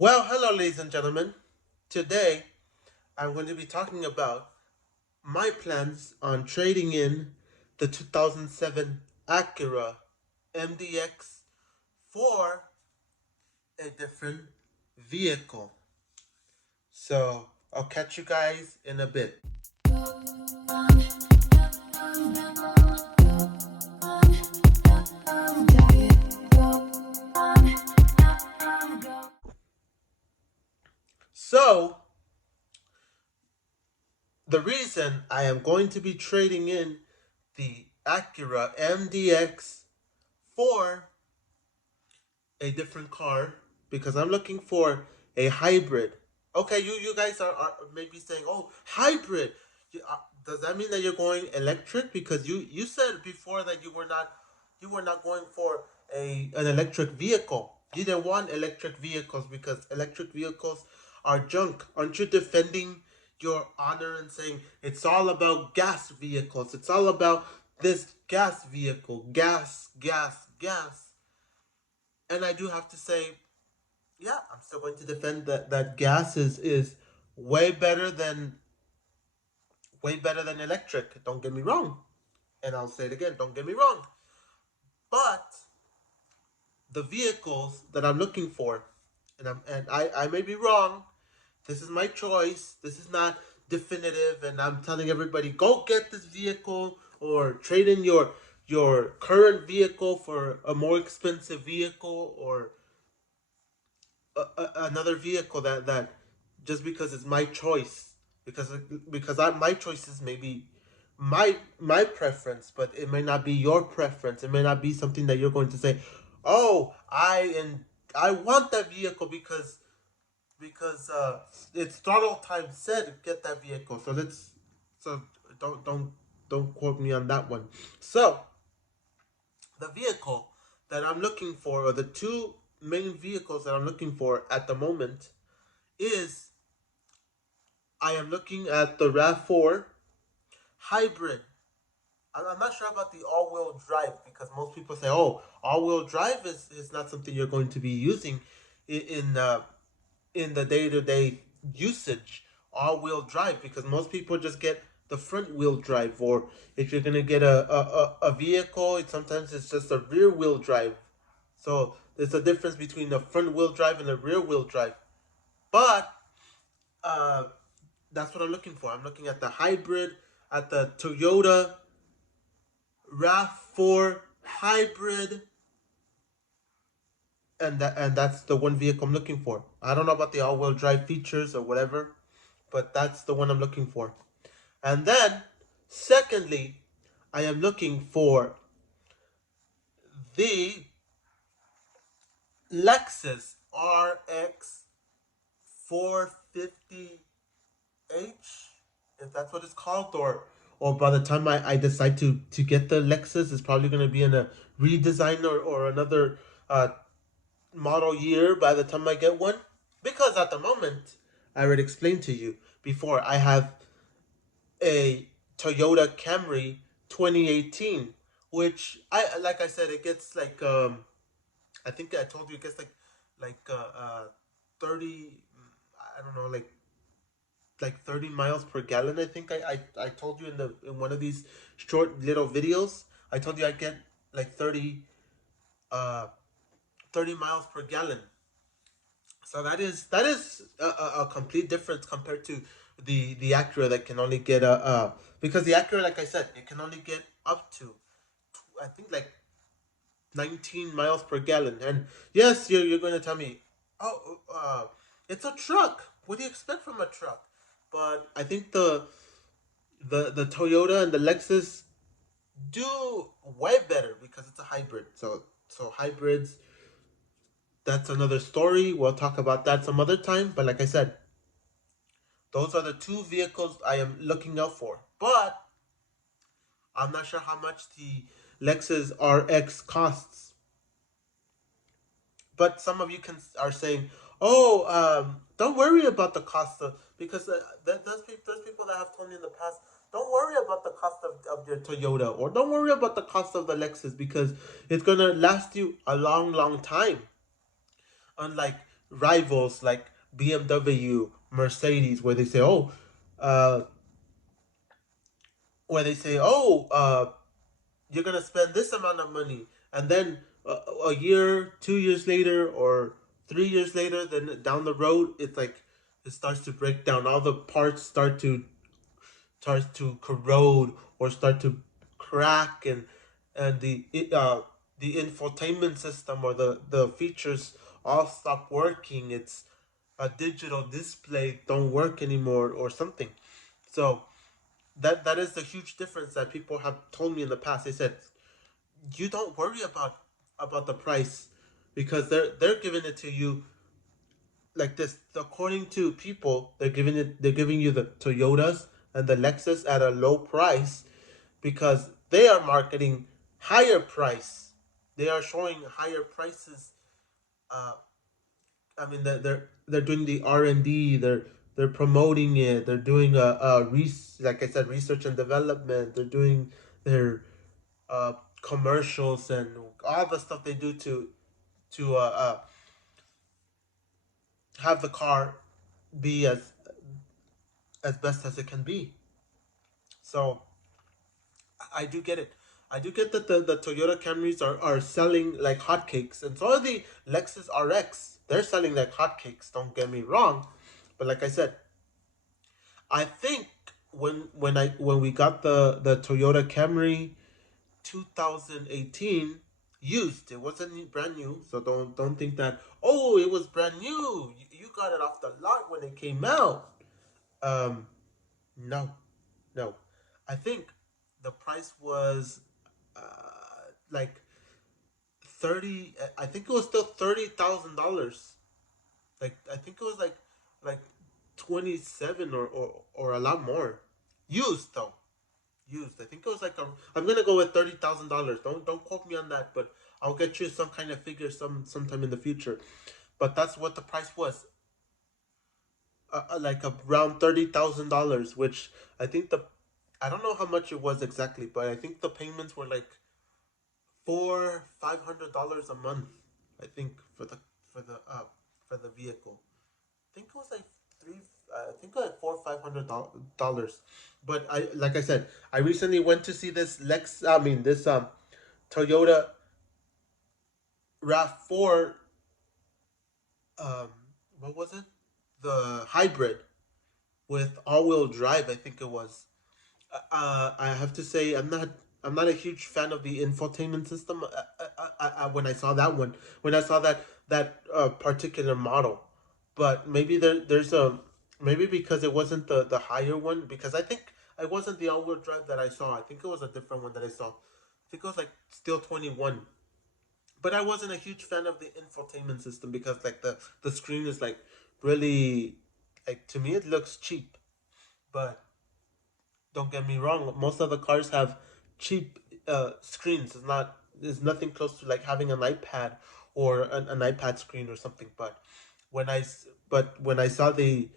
Well, hello, ladies and gentlemen. Today, I'm going to be talking about my plans on trading in the 2007 Acura MDX for a different vehicle. So, I'll catch you guys in a bit. So, the reason I am going to be trading in the Acura MDX for a different car because I'm looking for a hybrid. Okay, you guys are maybe saying, "Oh, hybrid." Does that mean that you're going electric? Because you said before that you were not going for an electric vehicle. You didn't want electric vehicles because electric vehicles are junk. Aren't you defending your honor and saying it's all about gas vehicles? It's all about this gas vehicle, gas, gas, gas. And I do have to say, yeah, I'm still going to defend that gas is way better than way better than electric. Don't get me wrong. And I'll say it again, don't get me wrong. But the vehicles that I'm looking for, and I may be wrong. This is my choice. This is not definitive, and I'm telling everybody go get this vehicle or trade in your current vehicle for a more expensive vehicle or another vehicle that just because it's my choice because my choices may be my preference, but it may not be your preference. It may not be something that you're going to say, oh, I want that vehicle because it's throttle time said get that vehicle. So don't quote me on that one. So the vehicle that I'm looking for, or the two main vehicles that I'm looking for at the moment, is I am looking at the RAV4 hybrid. I'm not sure about the all-wheel drive because most people say, "Oh, all-wheel drive is not something you're going to be using in the day-to-day usage." All-wheel drive because most people just get the front-wheel drive, or if you're gonna get a vehicle, sometimes it's just a rear-wheel drive. So there's a difference between a front-wheel drive and a rear-wheel drive. But uh, that's what I'm looking for. I'm looking at the hybrid, at the Toyota RAV4 hybrid, and that's the one vehicle I'm looking for. I don't know about the all-wheel drive features or whatever, but that's the one I'm looking for. And then, secondly, I am looking for the Lexus RX 450H, if that's what it's called, or by the time I decide to get the Lexus, it's probably going to be in a redesign or another model year by the time I get one. Because at the moment, I already explained to you before, I have a Toyota Camry 2018, which like I said, it gets like I think I told you it gets like 30, I don't know, like 30 miles per gallon. I think I told you in one of these short little videos. I told you I get like uh 30 miles per gallon. So that is a complete difference compared to the Acura that can only get because the Acura, like I said, it can only get up to, I think, like 19 miles per gallon. And yes, you're going to tell me, oh, it's a truck. What do you expect from a truck? But I think the Toyota and the Lexus do way better because it's a hybrid. So hybrids, that's another story. We'll talk about that some other time. But like I said, those are the two vehicles I am looking out for. But I'm not sure how much the Lexus RX costs. But some of you are saying, "Oh, don't worry about the cost of," because there's people that have told me in the past, "Don't worry about the cost of your Toyota, or don't worry about the cost of the Lexus because it's gonna last you a long, long time." Unlike rivals like BMW, Mercedes, uh, where they say, you're gonna spend this amount of money, and then a year, 2 years later, or 3 years later, then down the road, it's like it starts to break down. All the parts start to corrode or start to crack, and the infotainment system or the features all stop working. It's a digital display don't work anymore or something. So that is the huge difference that people have told me in the past. They said you don't worry about the price because they're giving it to you like this. According to people, they're giving you the Toyotas and the Lexus at a low price because they are marketing higher price. They are showing higher prices. uh I mean, they're doing the R&D. They're promoting it. They're doing like I said, research and development. They're doing their uh commercials and all the stuff they do to have the car be as best as it can be. So I do get it. I do get that the Toyota Camrys are selling like hotcakes, and so are the Lexus RX. They're selling like hotcakes. Don't get me wrong, but like I said, I think when we got the Toyota Camry 2018 used, it wasn't brand new. So don't think that, oh, it was brand new. You got it off the lot when it came out. Um, no, no. I think the price was like 30. I think it was still $30,000. Like I think it was like 27 or a lot more. Used though. Used. I think it was like I'm gonna go with $30,000. Don't quote me on that, but I'll get you some kind of figure sometime in the future. But that's what the price was. Like around $30,000, which I think the I don't know how much it was exactly, but I think the payments were like $500 a month. I think for the uh for the vehicle. I think it was like three. I think like $400 or $500. But I like I said, I recently went to see this this Toyota Rav4. Um, what was it? The hybrid with all-wheel drive. I think it was. I have to say I'm not a huge fan of the infotainment system. When I saw that one, when I saw that particular model, but maybe there's a maybe because it wasn't the higher one, because I think it wasn't the all-wheel drive that I saw. I think it was a different one that I saw. I think it was like still 21. But I wasn't a huge fan of the infotainment system because like the screen is like really, like, to me it looks cheap. But don't get me wrong, most of the cars have cheap screens. It's nothing close to like having an iPad or an iPad screen or something. But when I saw the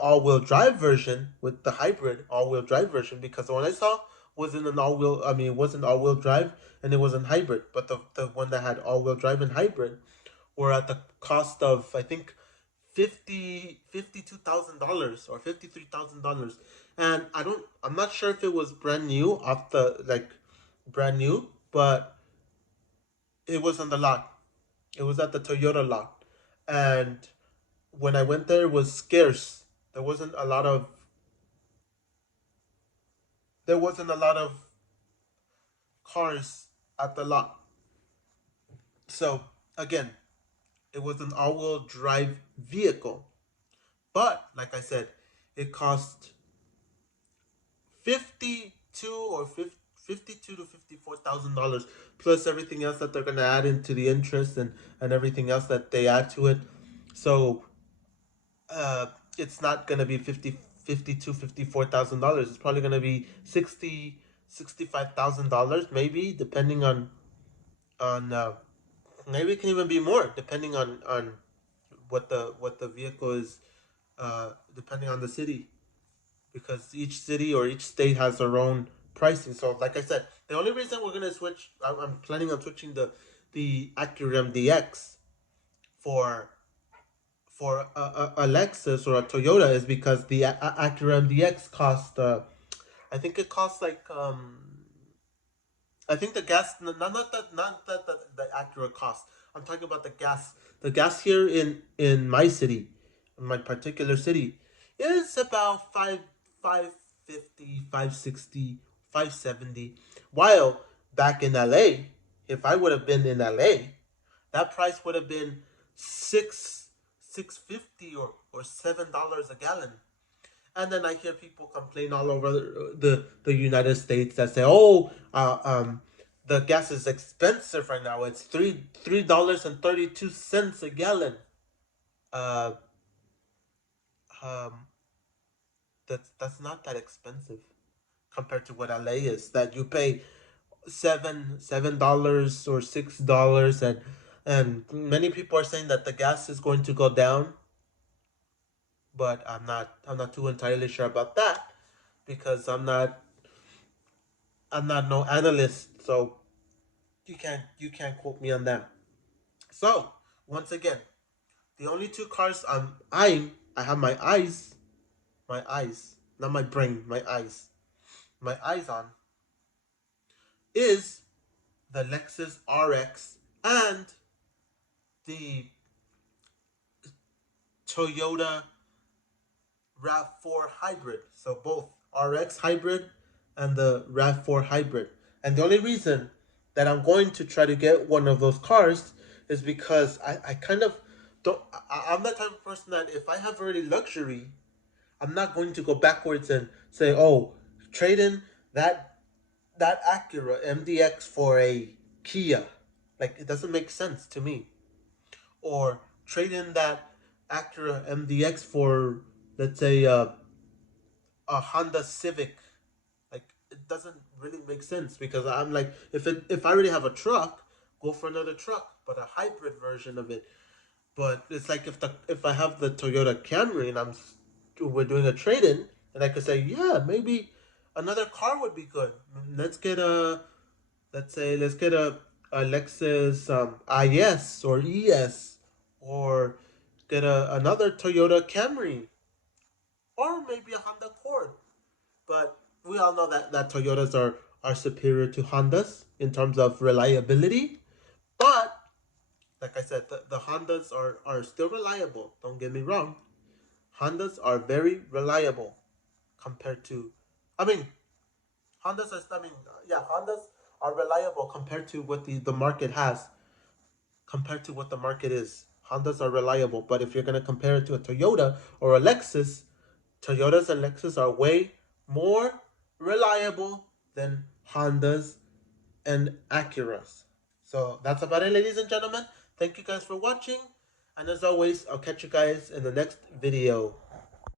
all-wheel drive version with the hybrid all-wheel drive version, because the one I saw wasn't an all-wheel, I mean, it wasn't all-wheel drive and it wasn't hybrid, but the one that had all-wheel drive and hybrid were at the cost of, I think, $52,000 or $53,000. And I'm not sure if it was brand new off the like brand new, but it was on the lot. It was at the Toyota lot. And when I went there, it was scarce. There wasn't a lot of cars at the lot. So again, it was an all-wheel drive vehicle. But like I said, it cost 52 to $54,000 plus everything else that they're gonna add into the interest and everything else that they add to it. So uh it's not gonna be 54,000 dollars. It's probably gonna be 65,000 dollars, maybe, depending on maybe it can even be more depending on what the vehicle is, depending on the city, because each city or each state has their own pricing. So, like I said, the only reason we're gonna switch, I'm planning on switching the Acura MDX for for a Lexus or a Toyota is because the Acura MDX cost. I think it costs like I think the gas, not that the Acura cost. I'm talking about the gas. The gas here in my city, in my particular city, is about 550, 560, 570. While back in LA, if I would have been in LA, that price would have been $6.50 or $7 a gallon. And then I hear people complain all over the United States that say, "Oh, the gas is expensive right now. It's $3.32 a gallon." Uh, um, that's not that expensive compared to what LA is. That you pay $7 or $6, and many people are saying that the gas is going to go down, but I'm not too entirely sure about that because I'm not no analyst, so you can't quote me on that. So once again, the only two cars I have my eyes, not my brain, my eyes on is the Lexus RX and the Toyota Rav4 hybrid. So both RX hybrid and the Rav4 hybrid. And the only reason that I'm going to try to get one of those cars is because I kind of don't. I'm that type of person that if I have already luxury, I'm not going to go backwards and say, oh, trade in that Acura MDX for a Kia. Like it doesn't make sense to me. Or trade in that Acura MDX for, let's say, a Honda Civic. Like it doesn't really make sense because I'm like, if I already have a truck, go for another truck, but a hybrid version of it. But it's like if I have the Toyota Camry and we're doing a trade in, and I could say, yeah, maybe another car would be good. Let's get a let's get a Lexus IS or ES, or get another Toyota Camry, or maybe a Honda Accord. But we all know that Toyotas are superior to Hondas in terms of reliability. But like I said, the Hondas are still reliable. Don't get me wrong. Hondas are very reliable compared to, I mean, Hondas are, I mean, yeah, Hondas are reliable compared to what the market has, compared to what the market is. Hondas are reliable, but if you're going to compare it to a Toyota or a Lexus, Toyotas and Lexus are way more reliable than Hondas and Acuras. So that's about it, ladies and gentlemen. Thank you guys for watching. And as always, I'll catch you guys in the next video.